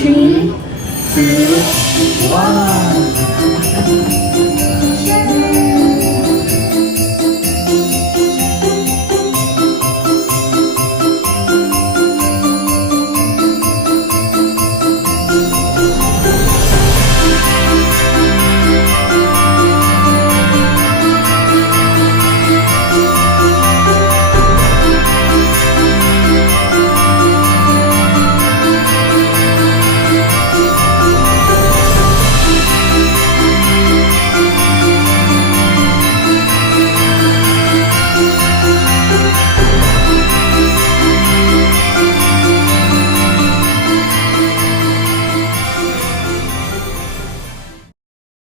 3, 2, 1.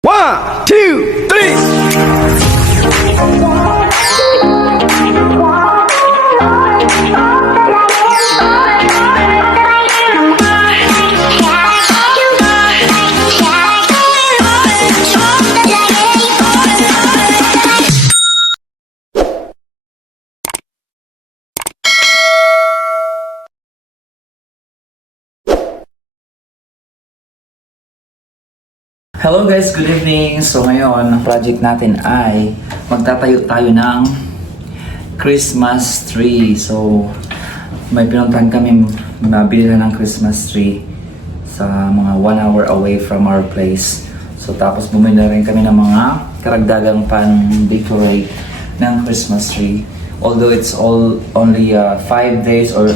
One, two, three. Hello guys, good evening! So ngayon, ang project natin ay magtatayo tayo ng Christmas tree. So may pinuntahan kami mabili ng Christmas tree sa mga 1 hour away from our place. So tapos bumili rin kami ng mga karagdagang pan-decorate ng Christmas tree. Although it's only 5 days or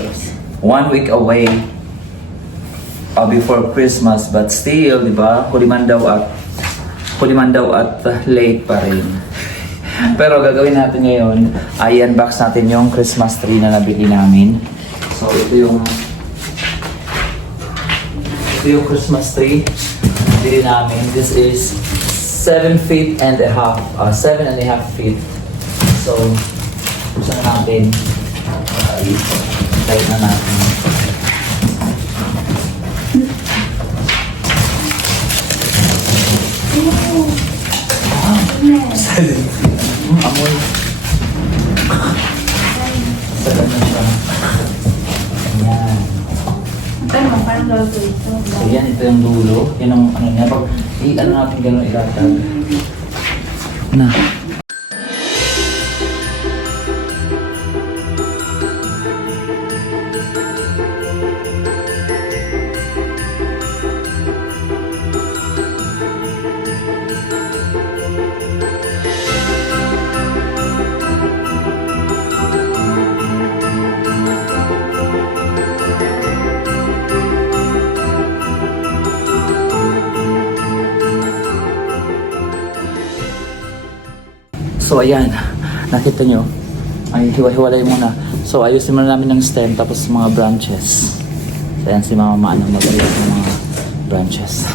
1 week away before Christmas, but still, di ba? Huliman daw at late pa rin. Pero gagawin natin ngayon ay unbox natin yung Christmas tree na nabili namin. So ito yung Christmas tree na nabili namin. This is 7 feet and a half, 7.5 feet. So buksan natin. Tight na natin. Amoy. Sarap na siya. Ayan. Parang logo ito. So yan, ito yung dulo. Yan ang ano niya. Pag ano natin gano'n ilatag. Na. So ayan, nakita nyo, ay hiwa-hiwalay muna. So ayusin muna namin ng stem tapos mga branches. So ayan si Mama mag-ayos ng mga branches.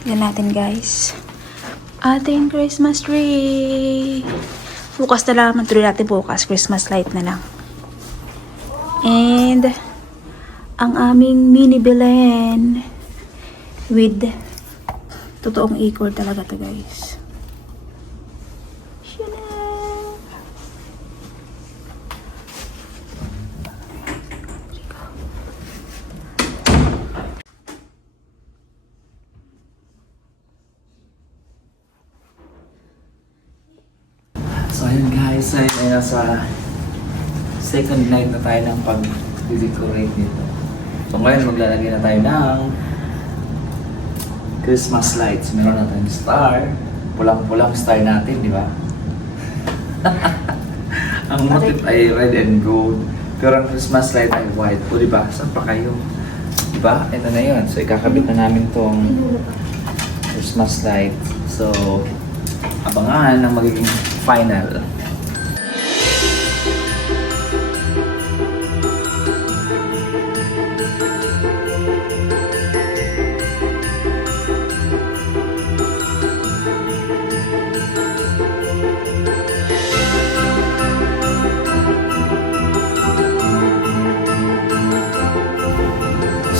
Tignan natin guys. Ating Christmas tree. Bukas na lang. Matuloy natin bukas. Christmas light na lang. And ang aming mini Belen with totoong ikor talaga to guys. Chanel. So ayun guys, ay nasa second night na tayo ng pag-decorate nito. So ngayon maglalagay na tayo ng Christmas lights. Meron na tayong star. Pulang-pulang star natin, di ba? Ang motif ay red and gold. Pero ang Christmas light ay white. O di ba? Saan pa kayo? Di ba? Ito na yun. So ikakabit na namin tong Christmas light. So abangan ang magiging final.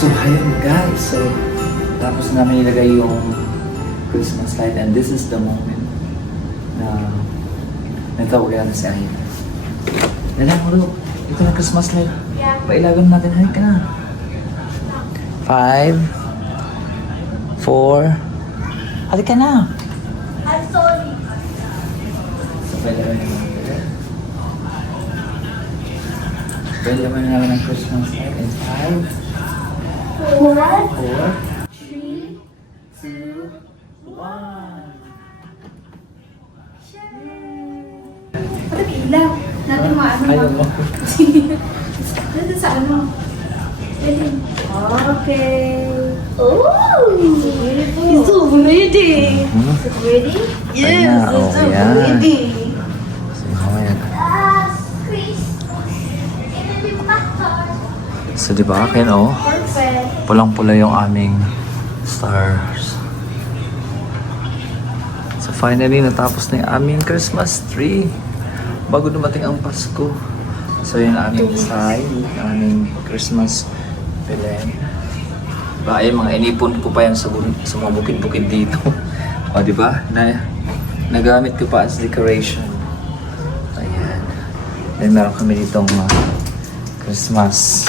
So, ayun guys. So, tapos namin ilagay yung Christmas light and this is the moment na nagtawag natin si Ayan. Dala mo, Lu. Ito na Christmas light. Pailagan natin. Halika na. 5 4 halika na. I'm sorry. So, pailagan naman natin. Pailagan naman ng Christmas light in 5 4 3 2 1 Pati ilaw. Natin maano Ayaw mo. Dito sa ano? Okay. Oh! Beautiful. It's so pretty. Is it ready? Yes, it's so pretty. So, ayan. So, di ba akin, oh? Perfect. Pulang-pula yung aming stars. So, finally, natapos na yung aming Christmas tree. Bago dumating ang Pasko. So, yun ang aming sign, ang aming Christmas Belen. Diba, ay mga inipon ko pa yan sa mga bukid-bukid dito. O, di ba? Nagamit ko pa as decoration. Ayan. Then, meron kami ditong Christmas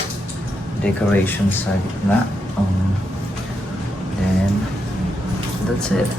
decoration sa gitna. Then, that's it.